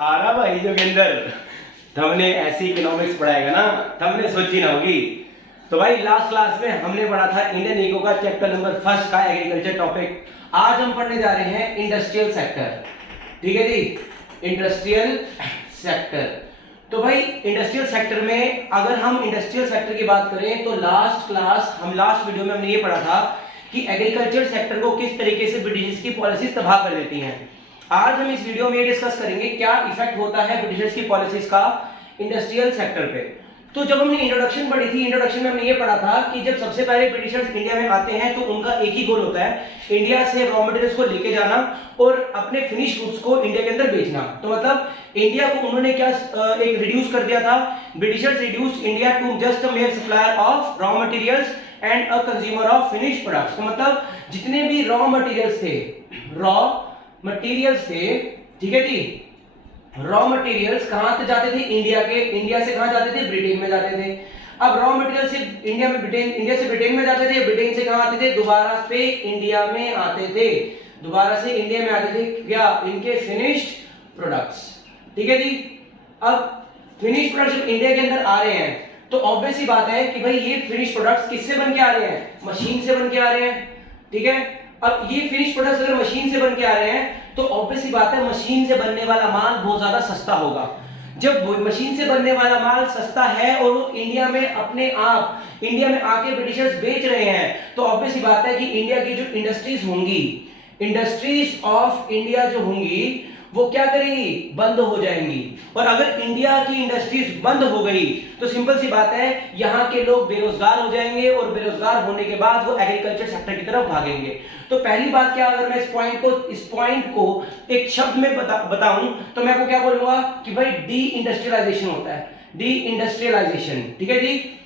हारा भाई जोगिंदर, हमने ऐसी इकोनॉमिक्स पढ़ाएगा ना, हमने सोची ना होगी। तो भाई लास्ट क्लास में हमने पढ़ा था इंडियन इको का चैप्टर नंबर फर्स्ट का एग्रीकल्चर टॉपिक। आज हम पढ़ने जा रहे हैं इंडस्ट्रियल सेक्टर। ठीक है जी, इंडस्ट्रियल सेक्टर। तो भाई इंडस्ट्रियल सेक्टर में अगर हम इंडस्ट्रियल सेक्टर की बात करें तो लास्ट वीडियो में हमने ये पढ़ा था कि एग्रीकल्चर सेक्टर को किस तरीके से ब्रिटिश की पॉलिसीज तबाह कर देती हैं। आज हम इस वीडियो में ये डिस्कस करेंगे क्या इफेक्ट होता है ब्रिटिश की पॉलिसीज का इंडस्ट्रियल सेक्टर पे। तो जब हमने इंट्रोडक्शन पढ़ी थी, इंट्रोडक्शन में हमने ये पढ़ा था कि जब सबसे पहले ब्रिटिशर्स इंडिया में आते हैं तो उनका एक ही गोल होता है, इंडिया से रॉ मटेरियल्स को लेके जाना और अपने फिनिश गुड्स को इंडिया के अंदर बेचना। तो मतलब इंडिया को उन्होंने क्या एक रिड्यूस कर दिया था, britishers reduce India to just a mere supplier of raw materials and a consumer of finish products. तो मतलब जितने भी रॉ मटेरियल्स थे, ठीक है जी, रॉ मटेरियल्स कहां से जाते थे? इंडिया से कहां जाते थे? ब्रिटेन में जाते थे। अब रॉ मटेरियल से इंडिया से ब्रिटेन में जाते थे, ब्रिटेन से कहां आते थे? दोबारा से इंडिया में आते थे, क्या? इनके फिनिश्ड प्रोडक्ट्स। ठीक है जी। अब फिनिश्ड प्रोडक्ट्स जब इंडिया के अंदर आ रहे हैं तो ऑब्वियस ही बात है कि भाई ये फिनिश प्रोडक्ट्स किससे बन के आ रहे हैं? मशीन से बन के आ रहे हैं। ठीक है। अब ये फिनिश प्रोडक्ट्स अगर मशीन से बन के आ रहे हैं तो ऑब्वियस ही बात है मशीन से बनने वाला माल बहुत ज्यादा सस्ता होगा। जब मशीन से बनने वाला माल सस्ता है और वो इंडिया में आके ब्रिटिशर्स बेच रहे हैं तो ऑब्वियस ही बात है कि इंडिया की जो इंडस्ट्रीज होंगी, इंडस्ट्रीज ऑफ इंडिया जो होंगी वो क्या करेंगी? बंद हो जाएंगी। और अगर इंडिया की इंडस्ट्रीज बंद हो गई तो सिंपल सी बात है यहाँ के लोग बेरोजगार हो जाएंगे और बेरोजगार होने के बाद वो एग्रीकल्चर सेक्टर की तरफ भागेंगे। तो पहली बात क्या, अगर मैं इस पॉइंट को एक शब्द में बताऊं तो मैं आपको क्या बोलूंगा कि भाई डी इंडस्ट्रियलाइजेशन होता है, डी इंडस्ट्रियलाइजेशन। ठीक है जी।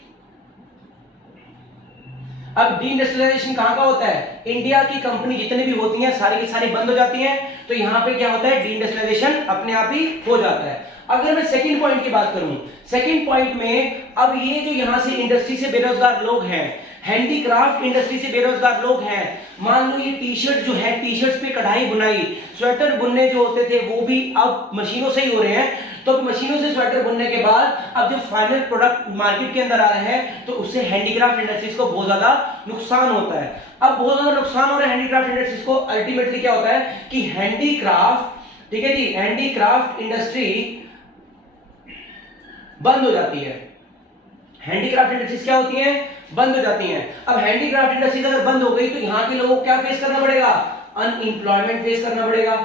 अब डी इंडस्ट्रियलाइजेशन कहां का होता है? इंडिया की कंपनी जितनी भी होती हैं सारी की सारी बंद हो जाती हैं, तो यहां पे क्या होता है? डी इंडस्ट्रियलाइजेशन अपने आप ही हो जाता है। अगर मैं सेकंड पॉइंट की बात करूं, सेकंड पॉइंट में अब ये जो यहां से इंडस्ट्री से बेरोजगार लोग हैं, हैंडीक्राफ्ट इंडस्ट्री से बेरोजगार लोग हैं, मान लो ये टी शर्ट जो है, टी शर्ट्स पे कढ़ाई बुनाई, स्वेटर बुनने जो होते थे वो भी अब मशीनों से ही हो रहे हैं। तो मशीनों से स्वेटर बुनने के बाद अब जो फाइनल प्रोडक्ट मार्केट के अंदर आ रहे हैं तो उससे हैंडीक्राफ्ट इंडस्ट्रीज को बहुत ज्यादा नुकसान होता है। अब बहुत ज्यादा नुकसान हो रहा है हैंडीक्राफ्ट इंडस्ट्रीज को। अल्टीमेटली क्या होता है कि हैंडीक्राफ्ट, ठीक है जी, हैंडीक्राफ्ट इंडस्ट्री बंद हो जाती है। हैंडीक्राफ्ट इंडस्ट्रीज क्या होती हैं? बंद हो जाती हैं। अब हैंडीक्राफ्ट इंडस्ट्रीज अगर बंद हो गई तो यहाँ के लोगों को क्या फेस करना पड़ेगा? अनएम्प्लॉयमेंट फेस करना पड़ेगा।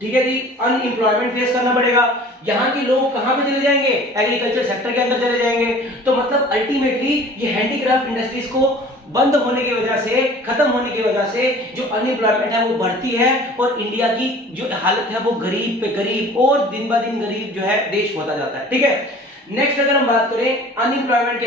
ठीक है जी, अनएम्प्लॉयमेंट फेस करना पड़ेगा। यहाँ के लोग कहां पे चले जाएंगे? एग्रीकल्चर सेक्टर के अंदर चले जाएंगे। तो मतलब अल्टीमेटली ये हैंडीक्राफ्ट इंडस्ट्रीज को बंद होने की वजह से, खत्म होने की वजह से जो अनएम्प्लॉयमेंट है वो बढ़ती है और इंडिया की जो हालत है वो गरीब पे गरीब और दिन ब दिन गरीब जो है देश होता जाता है। ठीक है। नेक्स्ट अगर हम बात करें अनएम्प्लॉयमेंट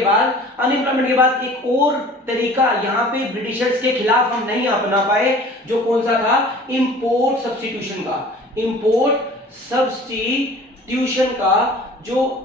के बाद एक और तरीका यहाँ पे ब्रिटिशर्स के खिलाफ हम नहीं अपना पाए, जो कौन सा था? इंपोर्ट सब्स्टिट्यूशन का। इंपोर्ट सब्स्टिट्यूशन का जो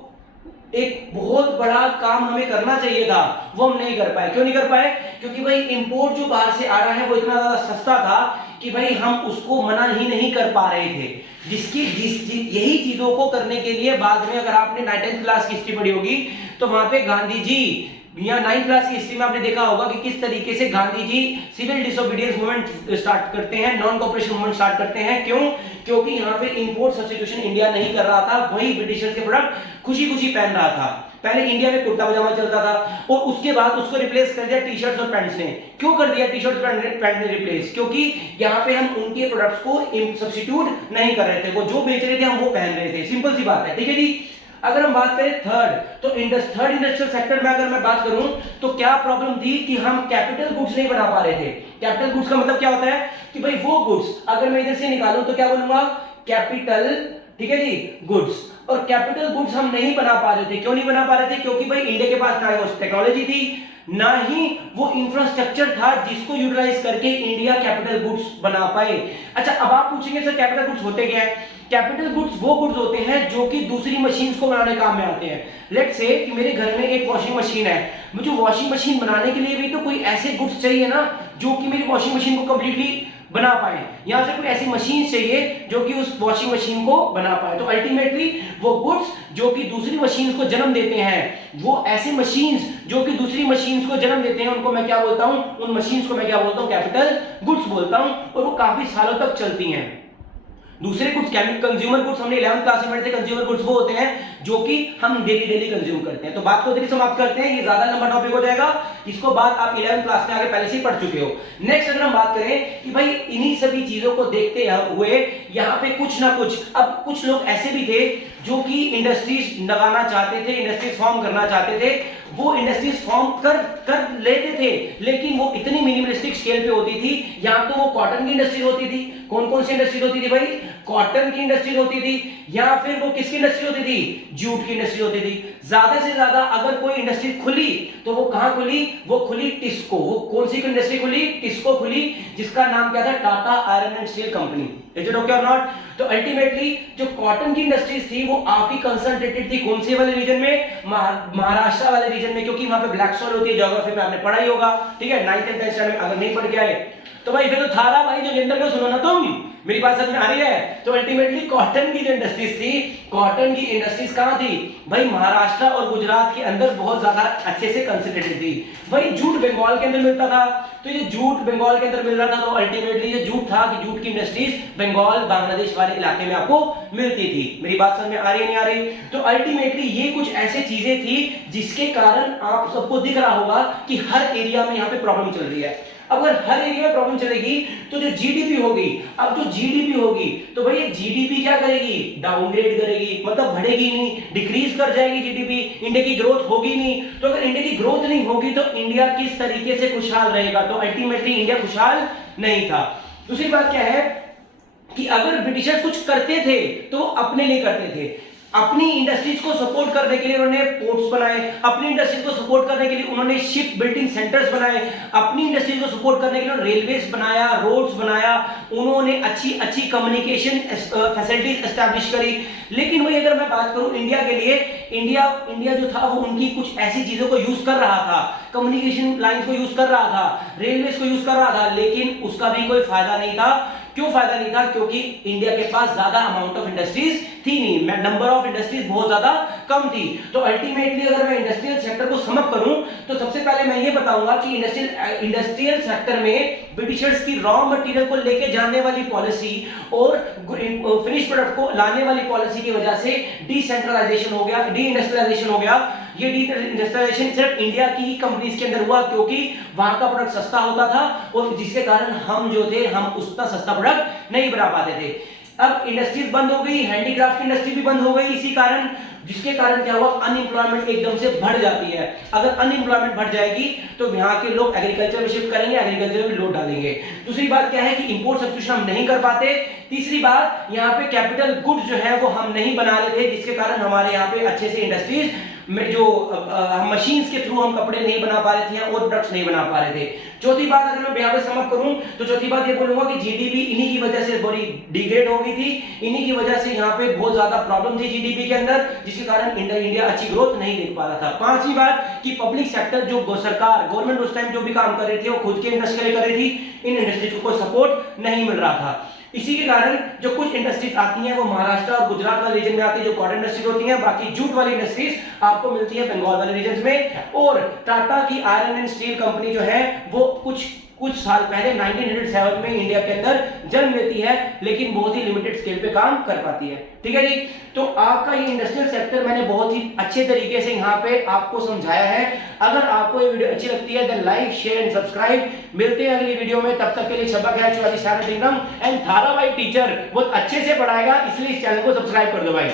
एक बहुत बड़ा काम हमें करना चाहिए था वो हम नहीं कर पाए। क्यों नहीं कर पाए? क्योंकि भाई इंपोर्ट जो बाहर से आ रहा है वो इतना ज्यादा सस्ता था कि भाई हम उसको मना ही नहीं कर पा रहे थे। यही चीजों को करने के लिए बाद में अगर आपने 9th क्लास की हिस्ट्री पढ़ी होगी तो वहां पे गांधी जी, या 9th क्लास की हिस्ट्री में आपने देखा होगा कि किस तरीके से Gandhi ji civil disobedience movement start करते हैं, नॉन कोऑपरेशन मूवमेंट स्टार्ट करते हैं। क्यों? क्योंकि यहाँ पे इंपोर्ट सब्स्टिट्यूशन इंडिया नहीं कर रहा था, वही ब्रिटिशर्स के प्रोडक्ट खुशी खुशी पहन रहा था। पहले इंडिया में कुर्ता पजामा चलता था और उसके बाद उसको रिप्लेस कर दिया टी शर्ट्स और पैंट्स ने। क्यों कर दिया टी शर्ट्स पैंट ने रिप्लेस? क्योंकि यहाँ पे हम उनके प्रोडक्ट्स को सब्स्टिट्यूट नहीं कर रहे थे, वो जो बेच रहे थे हम वो पहन रहे थे। सिंपल सी बात है। ठीक है जी। अगर हम बात करें थर्ड इंडस्ट्रियल सेक्टर में अगर मैं बात करूं तो क्या प्रॉब्लम थी कि हम कैपिटल गुड्स नहीं बना पा रहे थे। कैपिटल गुड्स का मतलब क्या होता है कि भाई वो गुड्स अगर मैं इधर से निकालूं तो क्या बोलूंगा? कैपिटल। ठीक है जी, गुड्स। और कैपिटल गुड्स हम नहीं बना पा रहे थे। क्यों नहीं बना पा रहे थे? क्योंकि भाई इंडिया के पास ना वो टेक्नोलॉजी थी, ना ही वो इंफ्रास्ट्रक्चर था जिसको यूटिलाइज करके इंडिया कैपिटल गुड्स बना पाए। अच्छा, अब आप पूछेंगे सर कैपिटल गुड्स होते क्या है? कैपिटल गुड्स वो गुड्स होते हैं जो कि दूसरी मशीन्स को बनाने काम में आते हैं। लेट्स से कि मेरे घर में एक वॉशिंग मशीन है, मुझे वॉशिंग मशीन बनाने के लिए भी तो कोई ऐसे गुड्स चाहिए ना जो कि मेरी वॉशिंग मशीन को कंप्लीटली बना पाए, या फिर कोई ऐसी मशीन चाहिए जो कि उस वॉशिंग मशीन को बना पाए। तो अल्टीमेटली वो गुड्स जो कि दूसरी मशीन्स को जन्म देते हैं, वो ऐसे मशीन्स जो कि दूसरी मशीन्स को जन्म देते हैं, उनको मैं क्या बोलता हूं, उन मशीन्स को मैं क्या बोलता हूं, कैपिटल गुड्स बोलता हूं, और वो काफी सालों तक चलती हैं। दूसरे गुड्स कंज्यूमर गुड्स हमने 11th क्लास में पढ़े थे, कंज्यूमर गुड्स वो होते हैं जो कि हम डेली कंज्यूम करते हैं। तो बात को समाप्त करते हैं, ये ज्यादा लंबा टॉपिक हो जाएगा, इसको बात आप 11th क्लास में आगे पहले से ही पढ़ चुके हो। नेक्स्ट अगर हम बात करें कि भाई इन्हीं सभी चीजों को देखते हुए यहाँ पे कुछ ना कुछ, अब कुछ लोग ऐसे भी थे जो कि इंडस्ट्रीज लगाना चाहते थे, इंडस्ट्रीज फॉर्म करना चाहते थे, वो इंडस्ट्रीज फॉर्म कर लेते थे, लेकिन वो इतनी मिनिमलिस्टिक स्केल पे होती थी। या तो वो कॉटन की इंडस्ट्री होती थी, कौन सी इंडस्ट्री होती थी भाई, कॉटन की इंडस्ट्री होती थी, या फिर वो किसकी इंडस्ट्री होती थी, जूट की इंडस्ट्री होती थी। ज्यादा से ज्यादा अगर कोई इंडस्ट्री खुली तो वो कहां खुली, वो खुली टिस्को। वो कौन सी इंडस्ट्री खुली, टिस्को खुली, जिसका नाम क्या था, Tata iron and steel company. Is it okay और नॉट? तो अल्टीमेटली जो कॉटन की इंडस्ट्रीज थी वो आपकी कंसंट्रेटेड थी कौन से वाले रीजन में, महाराष्ट्र वाले रीजन में, क्योंकि वहां पे ब्लैक सॉइल होती है। ज्योग्राफी में आपने पढ़ा ही होगा, ठीक है, 9th एंड 10th स्टैंडर्ड में। अगर नहीं पढ़ के आए तो भाई फिर तो थारा भाई जो जेंडर को सुनो ना तुम, मेरी बात समझ में आ रही है? तो अल्टीमेटली कॉटन की जो इंडस्ट्रीज थी, कॉटन की इंडस्ट्रीज कहां थी भाई, महाराष्ट्र और गुजरात के अंदर बहुत ज्यादा अच्छे से कंसंट्रेटेड थी। भाई जूट बंगाल के अंदर मिलता था, तो ये जूट बंगाल के अंदर मिल रहा था, तो अल्टीमेटली ये जूट था कि जूट की इंडस्ट्रीज बंगाल बांग्लादेश वाले इलाके में आपको मिलती थी। मेरी बात समझ में आ रही है नहीं आ रही? तो अल्टीमेटली ये कुछ ऐसी चीजें थी जिसके कारण आप सबको दिख रहा होगा कि हर एरिया में यहाँ पे प्रॉब्लम चल रही है। अगर हर एरिया में प्रॉब्लम चलेगी तो जो जीडीपी होगी, अब जो जीडीपी होगी तो भाई जीडीपी क्या करेगी, डाउनग्रेड करेगी, मतलब बढ़ेगी नहीं, डिक्रीज कर जाएगी जीडीपी, इंडिया की ग्रोथ होगी नहीं। तो अगर इंडिया की ग्रोथ नहीं होगी तो इंडिया किस तरीके से खुशहाल रहेगा? तो अल्टीमेटली इंडिया खुशहाल नहीं था। दूसरी बात क्या है कि अगर ब्रिटिशर्स कुछ करते थे तो अपने लिए करते थे, अपनी इंडस्ट्रीज को सपोर्ट करने के लिए उन्होंने पोर्ट्स बनाए, अपनी इंडस्ट्रीज को सपोर्ट करने के लिए उन्होंने शिप बिल्डिंग सेंटर्स बनाए, अपनी इंडस्ट्रीज को सपोर्ट करने के लिए रेलवेज बनाया, रोड्स बनाया, उन्होंने अच्छी कम्युनिकेशन फैसिलिटीज एस्टैब्लिश करी। लेकिन वही अगर मैं बात करूं इंडिया के लिए, इंडिया जो था वो उनकी कुछ ऐसी चीजों को यूज कर रहा था, कम्युनिकेशन लाइंस को यूज कर रहा था, रेलवेज को यूज कर रहा था, लेकिन उसका भी कोई फायदा नहीं था। क्यों फायदा नहीं था? क्योंकि इंडिया के पास ज्यादा अमाउंट ऑफ इंडस्ट्रीज थी नहीं, नंबर ऑफ इंडस्ट्रीज बहुत ज्यादा कम थी। तो अल्टीमेटली अगर मैं इंडस्ट्रियल सेक्टर को सम अप करूं तो सबसे पहले मैं ये बताऊंगा कि इंडस्ट्रियल सेक्टर में ब्रिटिशर्स की रॉ मटेरियल को लेके जाने वाली पॉलिसी और फिनिश प्रोडक्ट को लाने वाली पॉलिसी की वजह से डिसेंट्रलाइजेशन हो गया, डी इंडस्ट्रियलाइजेशन हो गया। ये डी इंडस्ट्रियलाइजेशन सिर्फ इंडिया की ही कंपनीज के अंदर हुआ क्योंकि वहां का प्रोडक्ट सस्ता होता था और जिसके कारण हम जो थे हम उतना सस्ता प्रोडक्ट नहीं बना पाते थे। अब इंडस्ट्रीज बंद हो गई, हैंडीक्राफ्ट इंडस्ट्री भी बंद हो गई इसी कारण, जिसके कारण क्या हुआ, अनएम्प्लॉयमेंट एकदम से बढ़ जाती है। अगर अनएम्प्लॉयमेंट बढ़ जाएगी तो यहाँ के लोग एग्रीकल्चर में शिफ्ट करेंगे, एग्रीकल्चर में लोड डालेंगे। दूसरी बात क्या है कि इंपोर्ट सब्स्टिट्यूशन हम नहीं कर पाते। तीसरी बात, यहाँ पे कैपिटल गुड्स जो है वो हम नहीं बना रहे थे, जिसके कारण हमारे यहाँ पे अच्छे से इंडस्ट्रीज में जो मशीन्स के थ्रू हम कपड़े नहीं बना पा रहे थे और प्रोडक्ट्स नहीं बना पा रहे थे। चौथी बात अगर मैं यहाँ पे सम अप करूं तो चौथी बात ये बोलूंगा कि जीडीपी इन्हीं की वजह से बड़ी डिग्रेड हो गई थी, इन्हीं की वजह से यहाँ पे बहुत ज्यादा प्रॉब्लम थी जीडीपी के अंदर, जिसके कारण इंडिया अच्छी ग्रोथ नहीं देख पा रहा था। पांचवी बात कि पब्लिक सेक्टर जो सरकार गवर्नमेंट उस टाइम जो भी काम कर रही थी वो खुद के इंडस्ट्री के लिए कर रही थी, इन इंडस्ट्रीज को कोई सपोर्ट नहीं मिल रहा था। इसी के कारण जो कुछ इंडस्ट्रीज आती हैं वो महाराष्ट्र और गुजरात वाले रीजन में आती है जो कॉटन इंडस्ट्रीज होती हैं, बाकी जूट वाली इंडस्ट्रीज आपको मिलती है बंगाल वाले रीजन में। और टाटा की आयरन एंड स्टील कंपनी जो है वो कुछ साल पहले 1907 में इंडिया के अंदर जन्म लेती है, लेकिन बहुत ही लिमिटेड स्केल पे काम कर पाती है। ठीक है जी, तो आपका ये इंडस्ट्रियल सेक्टर मैंने बहुत ही अच्छे तरीके से यहाँ पे आपको समझाया है। अगर आपको ये वीडियो अच्छी लगती है then like share and subscribe. मिलते हैं अगली वीडियो में, तब तक के लिए शब्बा खैर चौधरी सारा टिंगडम एंड थारा भाई टीचर बहुत अच्छे से पढ़ाएगा, इसलिए इस चैनल को सब्सक्राइब कर दो भाई।